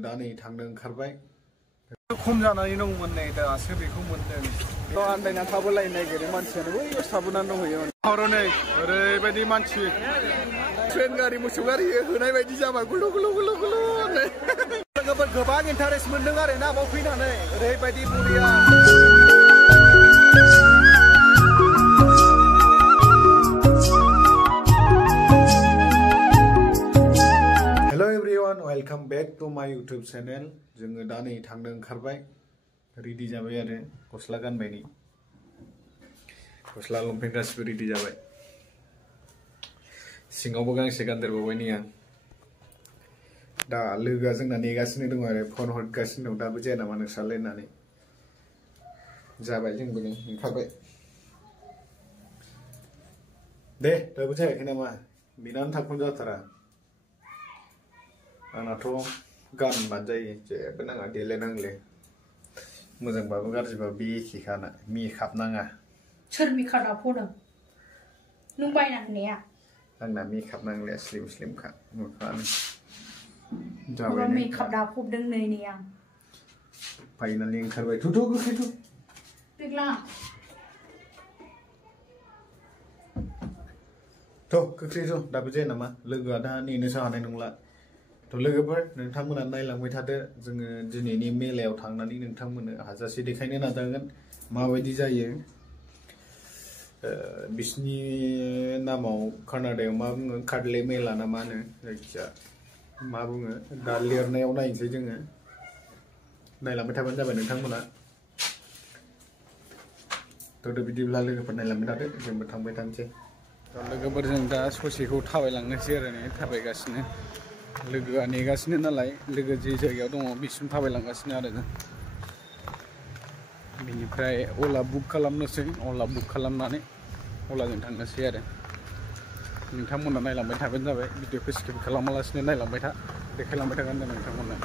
दा नै थांनो ओंखारबाय खम जानानै दंमोन नै दासो बेखौ मोनदों आन्दायना थाबोलायनो नागिरो मानसियानो बैयाव थाबोनानै दंहैयो हराव नै ओरैबायदि मानसि ट्रेन गारि मोसौ गारि होनाय बायदि जाबाय गुलु गुलु गुलु गुलु लोगोफोर गोबां इन्टारेस्ट मोनदों आरो ना बाव फैनानै ओरैबायदि बरिया Hello everyone, welcome back to my YouTube channel. जोङो दा नै थांनो ओंखारबाय रेडि जाबाय आरो गस्ला गानबाय नै गस्ला लंपेन्ट गासिबो रेडि जाबाय सिङावबो गांसे गानदेरबावबाय नै आं दा लोगोआ जोंना नेगासिनो दं आरो फन हरगासिनो दं दाबो जाया नामा नोंस्रालाय होननानै जाबाय जोंबो नै ओंखारबाय दे दाबो जायाखै नामा बेनानो थाबखौनो जाथारा आंनाथ' गानबानो जायो जेबो नाङा देलायनांले मोजांबाबो गाज्रिबाबो बे एखेखाना मेकआप नाङा सोर मेकआप दाफोदों नों बायना होनाया आंना मेकआप नांलाया स्लिम स्लिमखा मोखाङानो जाबाय मेकआप दाफबदों नै आं फाइनालि ओंखारबाय थु गोख्रै देग्ला गोख्रै दाबो जाया नामा लोगोआ दा नेनोसो हानाय नंला लोगोफोर नोंथांमोना नायलांबाय थादो जोङो दिनैनि मेलायाव थांनानै नोंथांमोननो हाजासे देखायनो नाजागोन माबायदि जायो बिसिनि नामाव कानाडायाव मा बुङो कार्डले मेला ना मा होनो जायखिया मा बुङो दा लिरनायाव नायनोसै जोङो नायलांबाय थाबानो जाबाय नोंथांमोना बिदिब्ला लोगोफोर नायलांबाय थादो जोंबो थांबाय थानोसै लोगोफोर जों दा ससेखौ थाबायलांनोसै आरो नै थाबायगासिनो लोगोआ नेगासिनो नालाय लोगो जे जायगायाव दङ बिसिम थाबायलांगासिनो आरो जों बिनिफ्राय अला बुक खालामनोसै अला बुक खालामनानै अलाजों थांनोसै आरो नोंथांमोना नायलांबाय थाबानो जाबाय भिडिअखौ स्किप खालामालासिनो नायलांबाय था देखायलांबाय थागोन जों नोंथांमोननो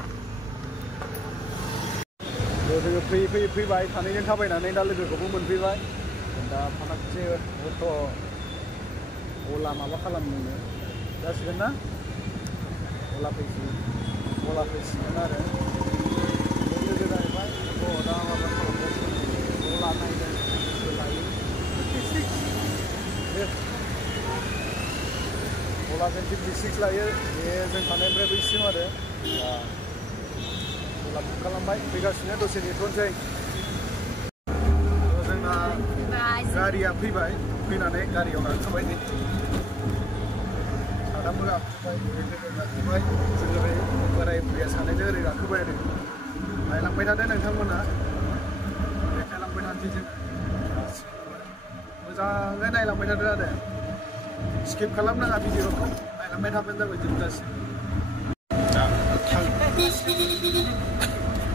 जोङो फैबाय सानैजों थाबायनानै दा लोगोखौबो मोनफैबाय दा फानाखसे अट' अला माबा खालामनो जासिगोन ना अला फैसिगोन आरो लोगो जाहैबाय दा माबा खालामगासिनो अला नायनो लायो 56 अलाजों 56 लायो बे जों थानायनिफ्राय बैसिम आरो अला बुक खालामबाय फैगासिनो दसे नेथ'नोसै जोंना गारिया फैबाय फैनानै गारियाव गाखोबाय नै साथामबो गाखोबाय गाखोबाय जों ओरै बोराय बुरैया सानैजों ओरै गाखोबाय आरो नायलांबाय थादो नोंथांमोना देखायलांबाय थानोसै जों मोजाङै नायलांबाय थादो आरो स्किप खालामनाङा भिडिअखौ नायलांबाय थाबानो जाबाय जोबजासिम दा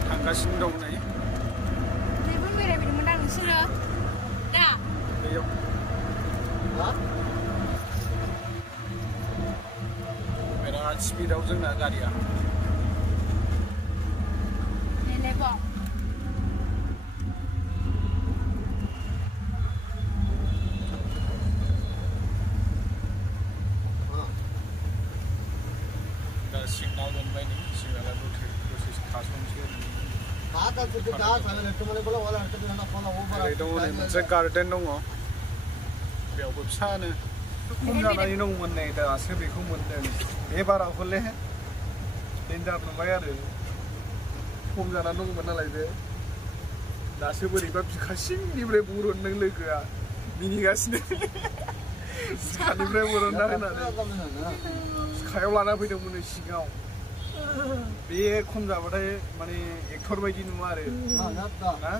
थांगासिनो दं नै जेबो बेरायबायदोंमोन आं नोंसोरो दा बेयाव बिराद स्पिडआव जोंना गारिया दा सिगनाल मोनबाय नै सिगनाला दसे थास'नोसै दङ नै मोनसे गार्डेन दङ बेयावबो फिसानो खम जानानै दंमोन नै दासो बेखौ मोनदों बे बाराव हले डेन्जार नुबाय आरो खम जानानै दंमोन नालाय बे दासो बोरैबा बिखासिंनिफ्राय बरनदों लोगोआ मिनिगासिनो सानिफ्राय बरनना होनानै बिखायाव लाना फैदोंमोन सिगाङाव बे खम जाबाथाय माने एक्टर बायदि नुवा आरो ना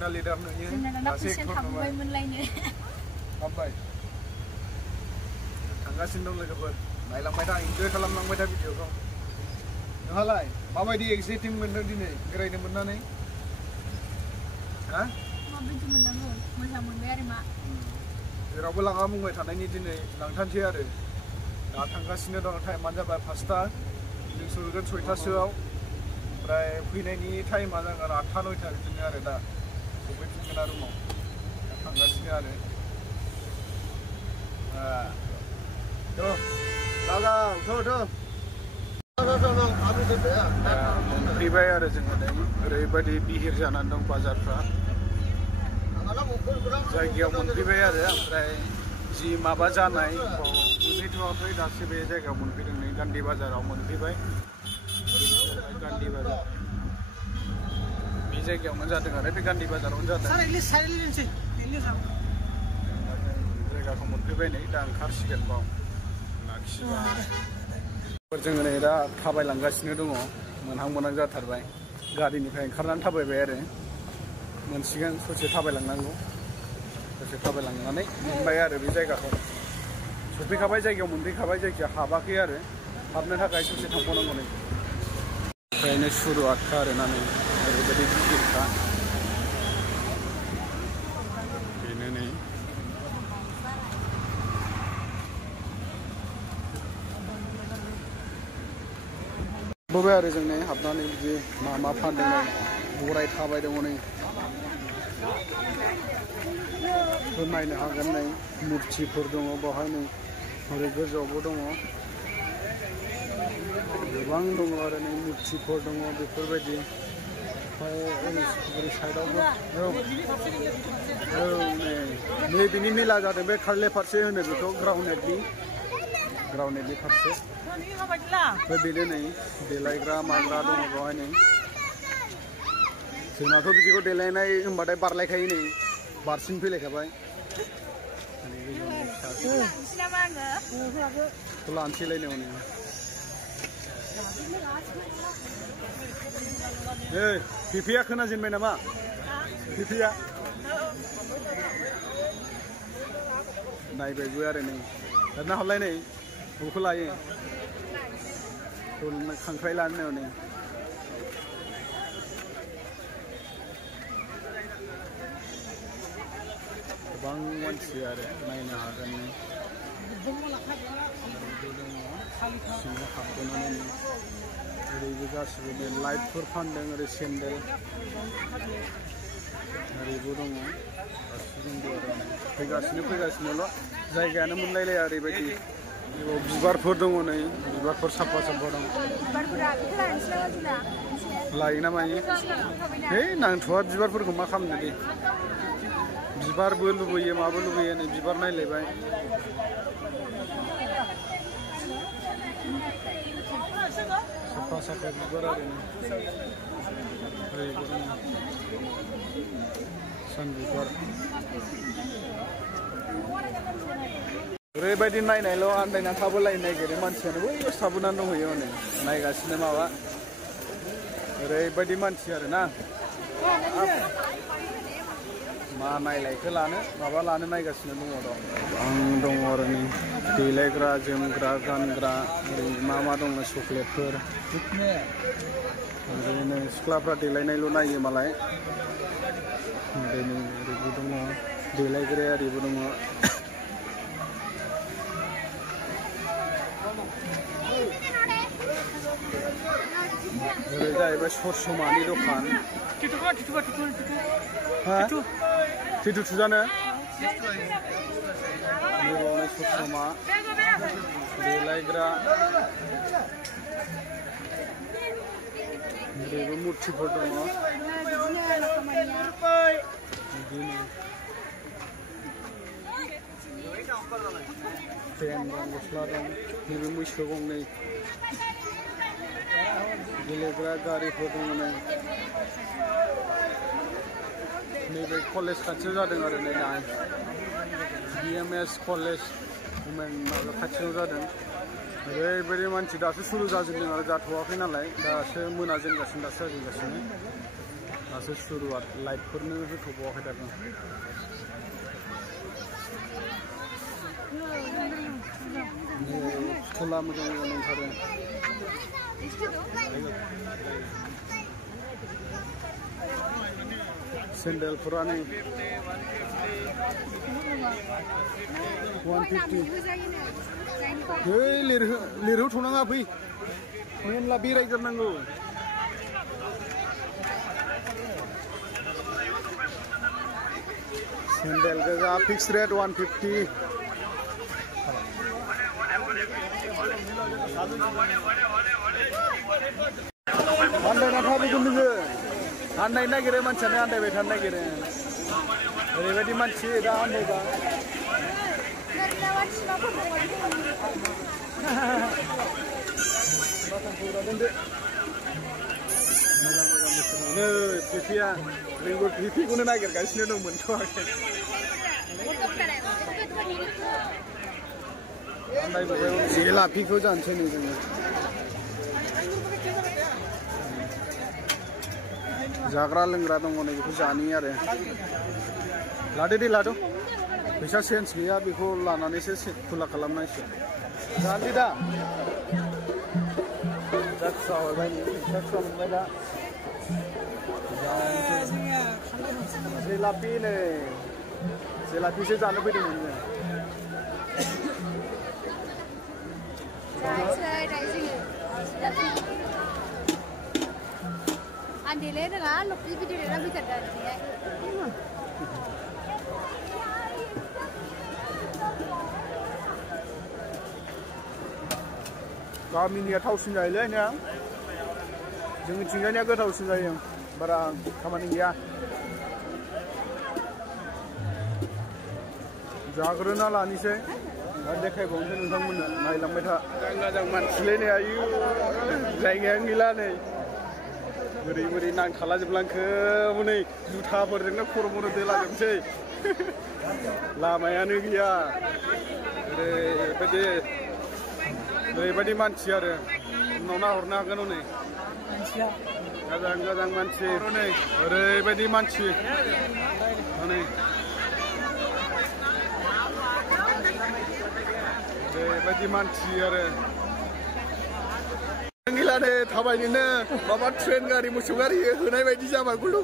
दा लिडार नुयो दासो एक्टर नुबाय हाब्बाय थांगासिनो दं लोगोफोर नायलांबाय था इन्जय खालामलांबाय था भिडिअखौ नोंहालाय माबायदि एक्साइटिं मोनदों दिनै बेरायनो मोननानै माबायदि मोननांगौ मोजां मोनबाय आरो मा जेरावबो लाङा बुंबाय थानायनि दिनै लांथारसै आरो दा थांगासिनो दं टाइमानो जाबाय 5टा जों सहैगोन 6टासोआव ओमफ्राय फैनायनि टाइमा जागोन 8टा 9टा बिदिनो आरो दा सफैफिनगोन आरो रुमाव थांगासिनो आरो दादा मोनफैबाय आरो जोङो नै ओरैबायदि बिहिर जानानै दं बाजारफ्रा जायगायाव मोनफैबाय आरो ओमफ्राय जि माबा जानाय मोनहैथ'वाखै दासो बे जायगायाव मोनफैदों नै गान्धी बाजाराव मोनफैबाय गान्धी बाजार बे जायगायावनो जादों आरो बे गान्धी बाजारावनो जादों जायगाखौ मोनफैबाय नै दा ओंखारसिगोन बाव लाखिबा जोङो नै दा थाबायलांगासिनो दङ मोनहां मोनहां जाथारबाय गारिनिफ्राय ओंखारनानै थाबायबाय आरो मोनसिगोन ससे थाबायलांनांगौ ससे थाबायलांनानै मोनबाय आरो बे जायगाखौ सफैखाबाय जायगायाव मोनफैखाबाय जायगाया हाबाखै आरो हाबनो थाखाय ससे थांबावनांगौ नै ओमफ्रायनो सुरुआतखा आरोना नै ओरैबायदि गिदिरखा बेनो नै बोबाय आरो जों नै हाबनानै बिदि मा फानदों नै गराय थाबाय दङ नै नायनो हागोन नै मुरथिफोर दङ बेवहाय नै ओरै गोजौआवबो दङ गोबां दङ आरो नै मुरथिफोर दङ बेफोरबायदि ओमफ्राय ओरै साइडआवबो औ नै बिनि मेला जादों बे खारले फारसे होनो बेखौ ग्राउन्डनेटनि फारसे ओमफ्राय बेनो नै देलायग्रा माग्रा दङ बेवहाय नै जोंनाथ' बिदिखौ देलायनाय होनबाथाय बारलायखायो नै बारसिन फैलायखाबाय लानोसैलायनो हनै फिफिया खोनाजेनबाय नामा फिफिया नायबायबो आरो नै दाना हरलाय नै बबेखौ लायो खांख्राइ लानो नै गोबां मानसि आरो नायनो हागोन नै सिङाव हाबबोनानै ओरैबो गासिबो बे लाइटफोर फानदों ओरै सेन्देल ओरैबो दङ फैगासिनोल' जायगायानो मोनलायलाया ओरैबायदि बिबारफोर दङ नै बिबारफोर साफा दं लायो ना मायो है नांथ'वा बिबारफोरखौ मा खालामनो दे बिबारबो लुबैयो माबो लुबैयो नै बिबार नायलायबाय साफा बिबार आरो ओरैबो दङ सान बिबार ओरैबायदि नायनायल' आन्दायना थाबोलायनो नागिरो मानसियानो बैयाव थाबोनानै दंहैयो हनै नायगासिनो माबा ओरैबायदि मानसि आरोना मा नायलायखो लानो माबा लानो नायगासिनो दङ र' आं दङ आरो नै देलायग्रा जोमग्रा गानग्रा ओरै मा दङ चक्लेटफोर ओरैनो सिख्लाफ्रा देलायनायल' नायो मालाय ओरैनो ओरैबो दङ देलायग्राया ओरैबो दङ ओरै जाहैबाय ससमानि दखान टिटु थुजानो बेबावनो ससमा देलायग्रा ओरैबो मुरथिफोर दङ बिदिनो पेन दं गस्ला दं नैबे मैसो गंनै गेलेग्रा गारिफोर दङ नैबे कलेज खाथियाव जादों आरो नै BMS कलेज वुमेन माबा खाथियाव जादों ओरैबायदि मानसि दासो सुरु जाजोबदों आरो जाथ'वाखै नालाय दासो मोनाजेनगासिनो दासो जाजेनगासिनो दासो सुरुआत लाइटफोरनो होथ'बावाखै दाबो फुथुला मोजां ओंखारो सेन्देलफोरा नै 150 है लिरहोथ'नाङा फै मेनला बेरायग्रोनांगौ सेन्देल गोजा फिक्स रेट 150 मा Andai nabi kunjungi, andai nagire mancane andai betan nagire. Ribeti manci dah andai dah. Pipiya, minggu pipi kuna nagir guys ni dong mentua. Andai betul, sila piku jangan sini jangan. Jagra lengra dong orang itu jani ya deh. Lado di lado, bisa sense dia biku lana ni sih pula kalam nai sih. Jani dah. Jaksa, jaksa mana? Selapi ni, selapi sih jangan lebih dingin. Andile dengan lokasi video dengan bisa dari dia. Kami ni tahu sendiri lah ni, jangan cinggan ni aku tahu sendiri yang barang kamar ni ya. Jagrana lah ni sih, ada kayak bangsa nusang mana, naik lambat ha, jangan mansile ni ayu, jangan gila ni. Beri nang kalah jeblang ke mana, juta perjengna kormono dela jemse, lama ya ni dia, beri manci ada, nona orna kan ni, kadang manci, beri manci, ni, beri manci ada. Gila deh, thabai ni na, bawa train gari musuh gari, hunai bayi jama, gulu.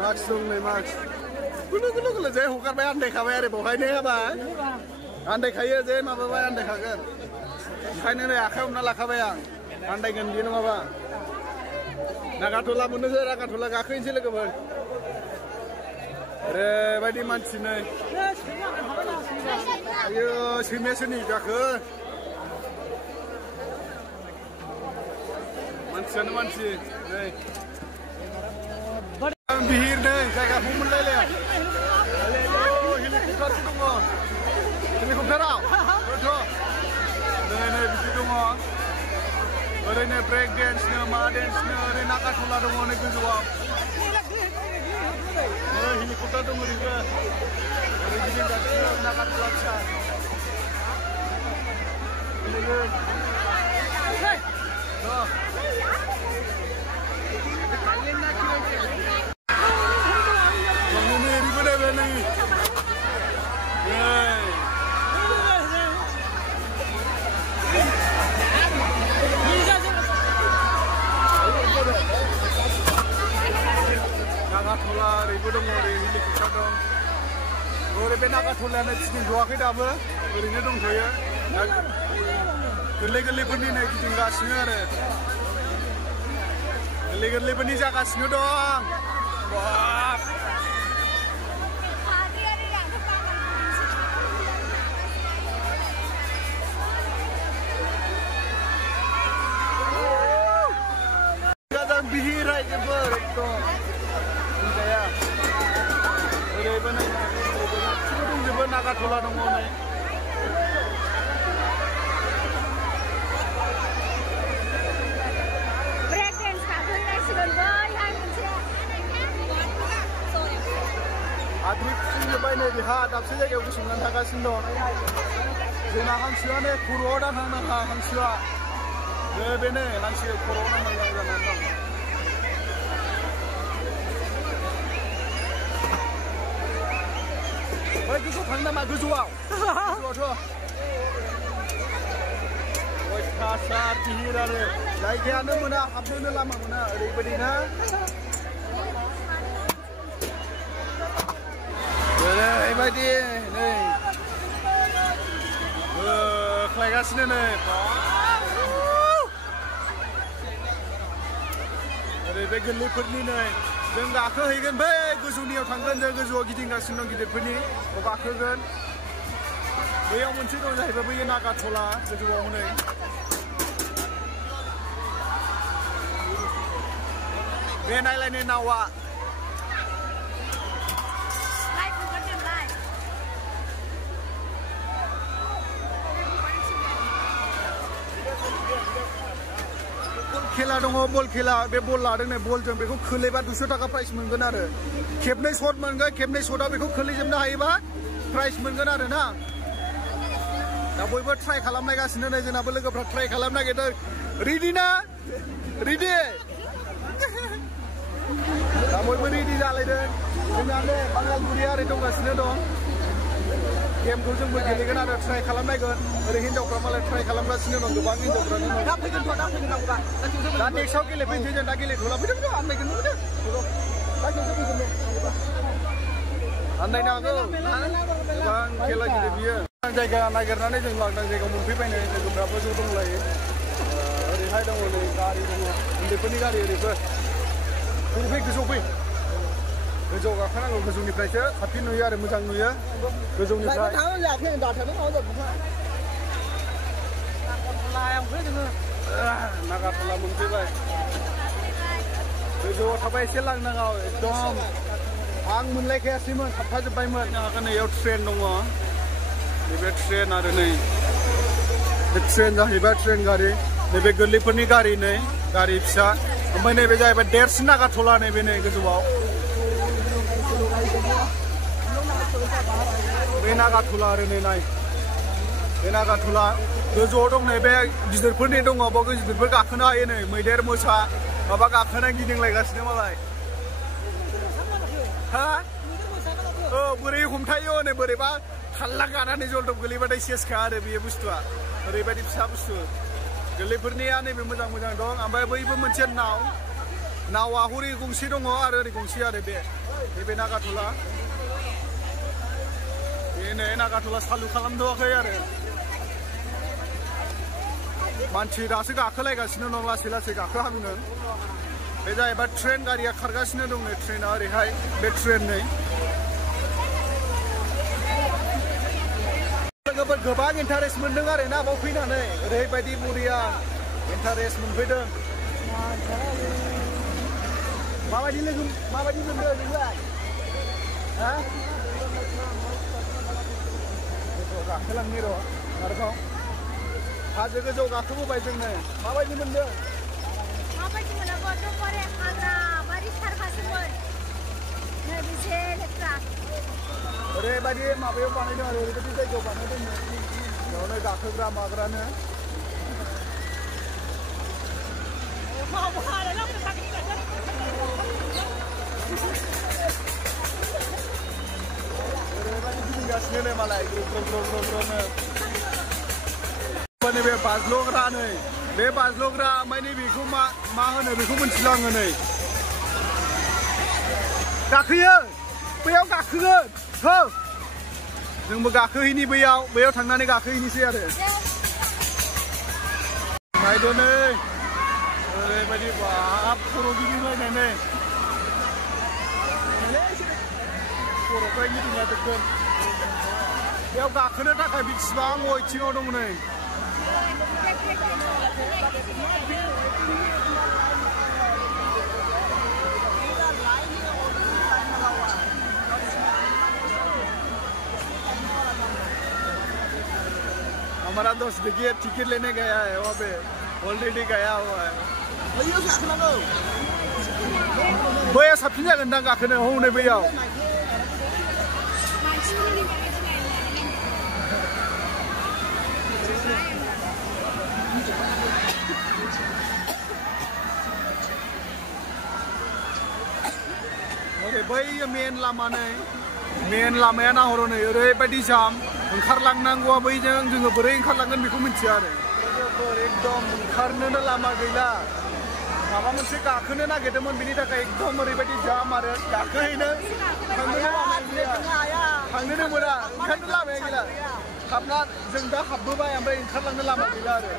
Max dong nih Max, gulu, jadi hukar bayi andai kawai ada bawah ni apa? Andai kaya jadi apa bayi andai kagan? Kaya ni akhir umna lakah bayang, andai ganti ni apa? Nakatula muna je, nakatula kakuin sih lagi ber. Bayi manci ni. Ayo, sini sini kakak. Manci, nih. Bihir nih, jaga humun lele. Oh, helikopter tu mo. Helikopter out. Betul. Nih, bisi tu mo. Nih break dance nih, ma dance nih, nakat hula tu mo nih kujual. Helikopter tu mo juga. Jadi dah nakat pelaksa. Ini kan. Hey. Oh. Ini ribu dah ni. Hey. Nakat hula ribu dong orang ini kita dong. Orang benak atulah ni sini dua kita apa? Orang ni dong saya. Geli pun ni nak kita gasnya ada. Geli pun ni saya gasnya dong. Wah. Kadang bihir aja berekto. Saya. Orang benar. Sebelum nakat hula dong orang. Break dance kakak ni sudah boy, hai macam. Adrik sini bayi ni dihat, apa saja yang usul nanti kasih dong. Jenakan siapa ni corona nang siapa. Bene, langsir corona nang nang. Wah, tu pun nama tu jual. Jual. Wah, kasar tihir ada. Lagi anda mana, apa ni lama mana? Ribet na. Ribet ni. Kelas ni. Ribet geliput ni. Jangan aku higan baik, aku sunyi orang kan, jangan jual kita nggak senang kita punya, apa aku kan? बैयाव मोनसे दं जाहैबाय बैयो नागाथला गोजौआव नै बे नायलायनो नावा खेला दङ बल खेला बे बल लादों नै बलजों बेखौ खोलैबा 200 टाका प्राइस मोनगोन आरो खेबनै शट मोनगोन खेबनै शटआव बेखौ खोलैजोबनो हायोबा प्राइस मोनगोन आरो ना दा बयबो ट्राइ खालामनायगासिनो नै जोंनाबो लोगोफ्रा ट्राइ खालामनो नागिरदों रेडि ना रेडि दा बयबो रेडि जालायदों जोंना नै बांगालगुरिया ओरै दंगासिनो दं गेमखौ जोंबो गेलेगोन आरो ट्राइ खालामनायगोन ओरै हिनजावफ्रा मालाय ट्राइ खालामगासिनो दं गोबां हिनजावफ्रानो दा नेक्स्टआव गेलेफैनोसै जों दा गेलेथ'ला फैदों आन्दायगोन आन्दायनो हागौ गोबां खेला गिदिर बियो जायगा नागिरनानै जों लांदां जायगायाव मोनफैबायनो लोगोफ्राबो ज' दंलायो ओरैहाय दङ नै गारि दङ उन्दैफोरनि गारि ओरैबो फै गोजौआव फै गोजौआव गाखोनांगौ गोजौनिफ्रायसो साबसिन नुयो आरो मोजां नुयो गोजौनिफ्राय नागाथला मोनफैबाय गोजौआव थाबाय एसे लांनाङाव एकदम आं मोनलायखायासैमोन थाबथाजोब्बायमोन जोंहा नैयाव ट्रेन दङ नैबे ट्रेन आरो नै बे ट्रेन जाहैबाय ट्रेन गारि नैबे गोरलैफोरनि गारि नै गारि फिसा ओमफ्राय नैबे जाहैबाय देरसिन नागाथला नैबे नै गोजौआव बे नागाथला आरो नै नाय बे नागाथला गोजौआव दं नै बे गिदिरफोरनि दङ बाव गिदिरफोर गाखोनो हायो नै मैदेर मोसा माबा गाखोनानै गिदिंलायगासिनो मालाय हा औ बोरै हमथायो नै बोरैबा थाल्ला गानानै जलदब गोलैबाथाय सेसखा आरो बेयो बुस्थुआ ओरैबायदि फिसा बुस्थु गोरलैफोरनिया नैबे मोजां मोजां दं ओमफ्राय बैबो मोनसे नावा हरै गंसे दङ आरो ओरै गंसे आरो बे नागाथला बेनो नागाथला सालु खालामथ'वाखै आरो मानसि दासो गाखोलायगासिनो दं लासै लासै गाखोहांदों बे जाहैबाय ट्रेन गारिया खारगासिनो दं नै ट्रेना ओरैहाय बे ट्रेन नै लोगोफोर गोबां इन्टारेस्ट मोनदों आरो ना बाव फैनानै ओरैबायदि बरिया इन्टारेस्ट मोनफैदों माबायदि मोनदों नोंलाय हा गाखोलांनि र' आरोबाव हाजो गोजौ गाखोबोबाय जोंनो माबायदि मोनदों माबायदि मोनाबो एकदमबारे हाग्रा बारि सारखासोमोन नै बेसे लेथ्रा ओरैबायदि माबायाव बानायदों आरो ओरैबायदि जायगायाव बानायदों बेयावनो गाखोग्रा माग्रानो ओरैबायदि गिदिंगासिनो नै मालाय ग्र'नो नैबे बाज्ल'ग्रा नै बे बाज्ल'ग्रा ओमफ्राय नैबेखौ मा होनो बेखौ मिथिला आङो नै गाखोयो बैयाव गाखोगोन हो जोंबो गाखोहैनि बैयाव थांनानै गाखोहैनोसै आरो नायदो नै ओरैबायदि बाब खर' गिदिंलायनानै खर'फ्रा गिदिंलाजोबगोन बेयाव गाखोनो थाखाय बेसेबां अयथिङाव दं नै हमारा दोस्त देखिए टिकट लेने गया है वहाँ पे ऑलरेडी गया हुआ है बैया साबसिन जागोन दां गाखोनो हनै बैयाव बै मेन लामा नै मेन लामाया नाहरो नै ओरैबायदि जाम ओंखारलांनांगौआ बैजों जोङो बोरै ओंखारलांगोन बेखौ मिथिया आरो एकदम ओंखारनोनो लामा गैला माबा मोनसे गाखोनो नागिरदोंमोन बिनि थाखाय एकदम ओरैबायदि जाम आरो गाखोहैनो थांनोनो मोना ओंखारनो लामाया गैला हाबना जों दा हाबबोबाय ओमफ्राय ओंखारलांनो लामा गैला आरो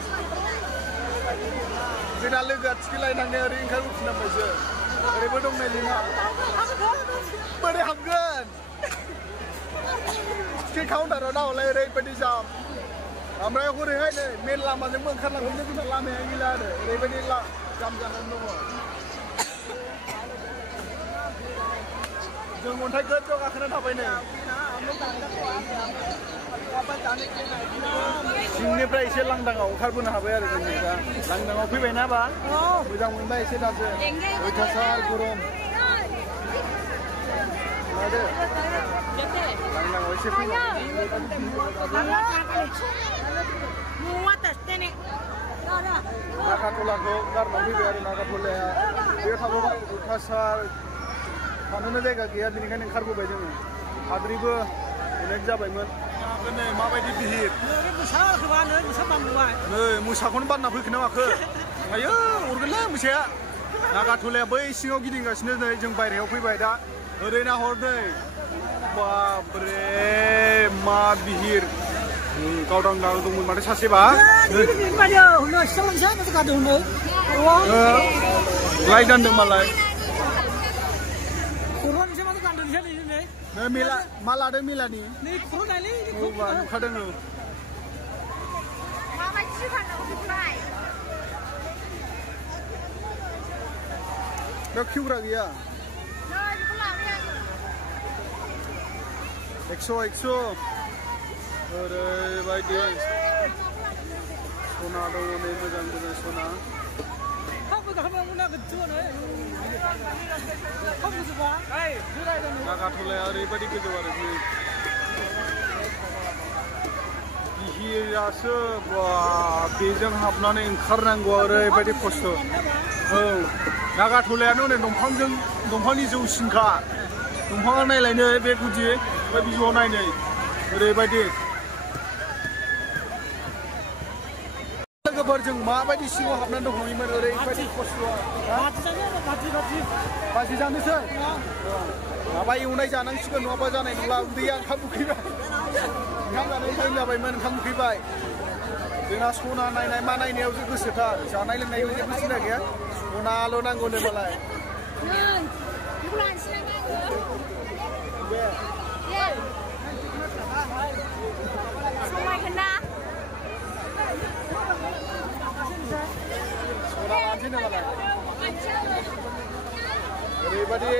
जोंना लोगोआ टिकेट लायनानै ओरै ओंखारबोफिननांबायसो ओरैबो दंनाय लिङा बोरै हाबगोन टिकेट काउन्टाराव नाहरलाय ओरैबायदि जाम ओमफ्राय हरैहाय नै मेन लामाजोंबो ओंखारलांनो जोंना लामाया गैला आरो ओरैबायदि जाम जानानै दङ जों अन्थाइ गोजौआव गाखोना थाबाय नै सिंनिफ्राय एसे लांदाङाव ओंखारबोनो हाबाय आरो जों दा लांदाङाव फैबाय ना बा मोजां मोनबाय एसे दासो अयथासार गरम मादो लांदाङाव एसे फैबाय नागाटलाखौ गारना फैबाय आरो नागाटलाया बेयाव थाबोबाय अयथासार थानोनो जायगा गैया बेनिखायनो ओंखारबोबाय जोङो हाद्रिबो अनेक जाबायमोन नै माबायदि बिहिर नै मोसाखौनो बानना फैखोना माखो आयो अरगोनलै मोसाया नागाटलाया बै सिङाव गिदिंगासिनो नै जों बायहेरायाव फैबाय दा ओरै नाहर नै बाबरे मा बिहिर गावदां दंमोन माथो सासेबा लाइ दानदों मालाय मेला मा लादों मेलानि नुखादों बेयाव खिउग्रा गैया 100 ओरैबायदि सना दङ नै मोजां मोजां सना नागाटलाया ओरैबायदि गोजौ आरो बिहिरासो बेजों हाबनानै ओंखारनांगौ ओरैबायदि खस्थ' औ नागाटलायानो हनै दंफांनि जौसिनखा दंफाङा नायलायनो बे गुदि बे बिजौआव नायनै ओरैबायदि लोगोफोरजों माबायदि सिङाव हाबनानै दंहैयोमोन ओरैबायदि खस्थ'आ बाजि जानोसै माबा एवनाय जानांसिगोन नङाबा जानाय नंला उदैया ओंखाम उखैबाय ओंखाम जानाय टाइम जाबायमोन ओंखाम उखैबाय जोंना सना नायनाय मा नायनायावसो गोसोथार जानाय लोंनायाव जेबो सिन्था गैया सनाल' नांगौनो मालाय ओरैबायदि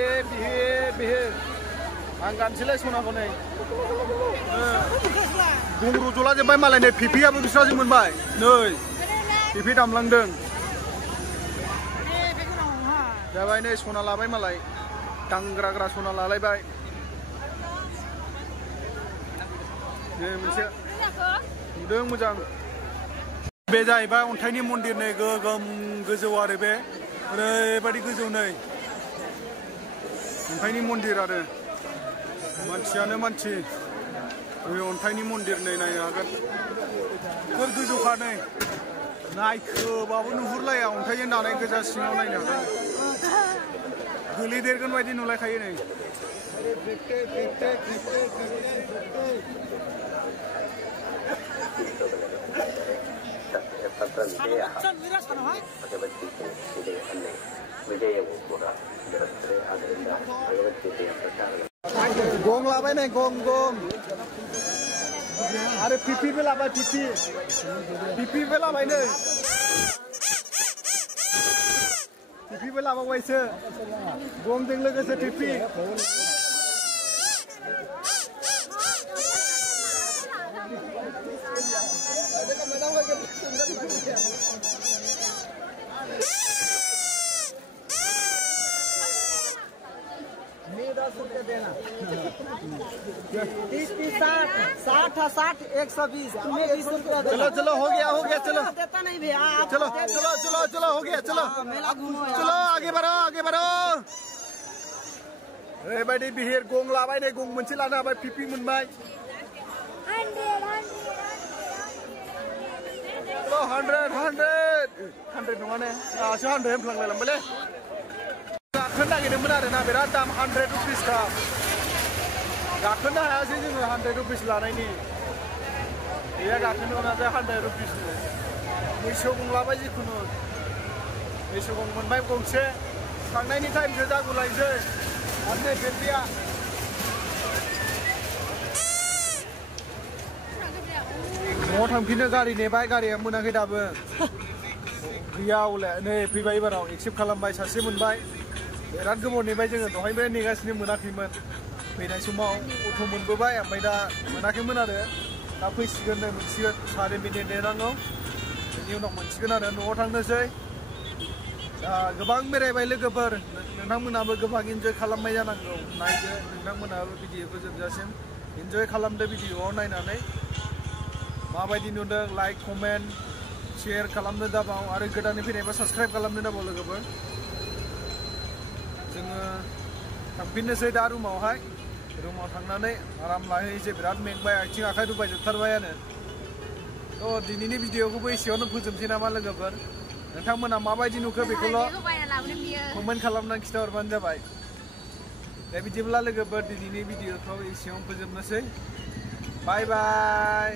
बिहिर आं गानसैलाय सनाखौ नै गं रज'ला जोब्बाय मालाय नै फिफियाबो बिस्राजों मोनबाय नै फिफि दामलांदों जाबाय नै सना लाबाय मालाय दांग्राग्रा सना लालायबाय नै मोनसे नुदों मोजां बे जाहैबाय अन्थाइनि मन्दिर नै गोगोम गोजौ आरो बे ओरैबायदि गोजौ नै अन्थाइनि मन्दिर आरो मानसियानो मानसि बे अन्थाइनि मन्दिर नै नायनो हागोन बेफोर गोजौखा नै नायखोबाबो नुहुरलाया अन्थाइजों दानाय गोजा सिङाव नायनो हागोन गोलैदेरगोन बायदि नुलायखायो नै गं लाबाय नै गं आरो फिफिबो लाबाय फिफिबो लाबाय नै फिफिबो लाबावबायसो गंजों लोगोसे फिफि देना 60 120 तुम्हें 20 रुपया चलो हो गया चलो देता नहीं भैया चलो हो गया चलो आगे बढ़ो ओरैबायदि बिहिर गं लाबाय नै गं मोनसे लानो हाबाय फिफि मोनबाय 100 नङा ने दासो 100 होनफ्लांलायलांबायलै गाखोनो नागिरदोंमोन आरोना बिराद दाम 100 रुपिस का गाखोनो हायासै जोङो 100 रुपिस लानायनि बेया गाखोनो मोनासै 100 रुपिस मैसो गं लाबाय जिखुनु मैसो गं मोनबाय गंसे थांनायनि टाइमसो जागुलायसै आरो नै बेटिया न'आव थांफिनो गारि नेबाय गारिया मोनाखै दाबो गैया हले नै फैबाय एबाराव एक्सेप्ट खालामबाय सासे मोनबाय बिराद गोबाव नेबाय जोङो दहायनिफ्राय नेगासिनो मोनाखैमोन फैनाय समाव अट' मोनबोबाय ओमफ्राय दा मोनाखैमोन आरो दा फैसिगोन नै मोनसिगोन 3 मिनिट नेनांगौ बेनि उनाव मोनसिगोन आरो न'आव थांनोसै दा गोबां बेरायबाय लोगोफोर नोंथांमोनाबो गोबां इन्जय खालामबाय जानांगौ नायदो नोंथांमोनाबो भिडिअखौ जोबजासिम इन्जय खालामदो भिडिअआव नायनानै माबायदि नुदों लाइक कमेन्ट शेयार खालामनो दाबाव आरो गोदानै फैनायबा साबस्क्राइब खालामनो दाबाव लोगोफोर जोङो थांफिननोसै दा रुमावहाय रुमाव थांनानै आराम लाहैनोसै बिराद मेंबाय आथिं आखाइ रुबाय जोबथारबायानो थ' दिनैनि भिडिअखौबो एसेयावनो फोजोबसै नामा लोगोफोर नोंथांमोना माबायदि नुखो बेखौल' कमेन्ट खालामनानै खिन्थाहरबानो जाबाय दे बिदिब्ला लोगोफोर दिनैनि भिडिअखौ एसेयावनो फोजोबनोसै बाय बाय